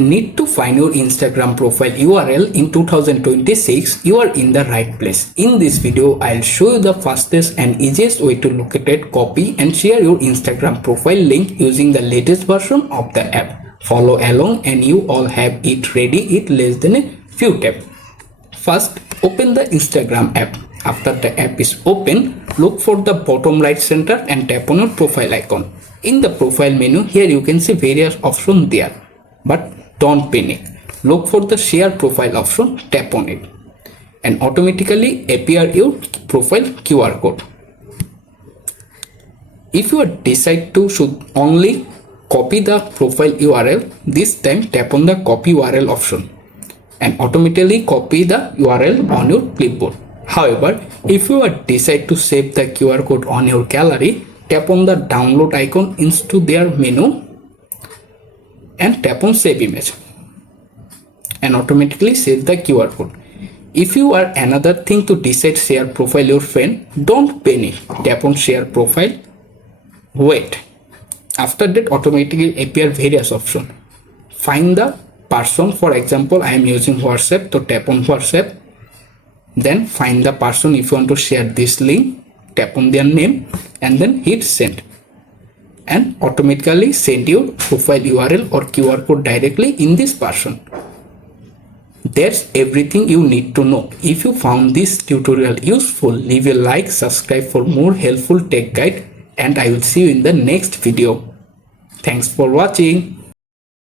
Need to find your Instagram profile URL in 2026? You are in the right place. In this video, I'll show you the fastest and easiest way to locate, copy and share your Instagram profile link using the latest version of the app. Follow along and you all have it ready in less than a few taps. First, open the Instagram app. After the app is open, look for the bottom right center and tap on your profile icon. In the profile menu, here you can see various options there. But don't panic. Look for the share profile option, tap on it and automatically appear your profile QR code. If you decide to should only copy the profile URL, this time tap on the copy URL option and automatically copy the URL on your clipboard. However, if you decide to save the QR code on your gallery, tap on the download icon into their menu and tap on save image and automatically save the QR code. If you are another thing to decide share profile your friend, don't panic. Tap on share profile. Wait. After that automatically appear various options. Find the person. For example, I am using WhatsApp, so tap on WhatsApp. Then find the person. If you want to share this link, tap on their name and then hit send and automatically send your profile URL or QR code directly in this person. That's everything you need to know. If you found this tutorial useful, leave a like, subscribe for more helpful tech guide, and I will see you in the next video. Thanks for watching.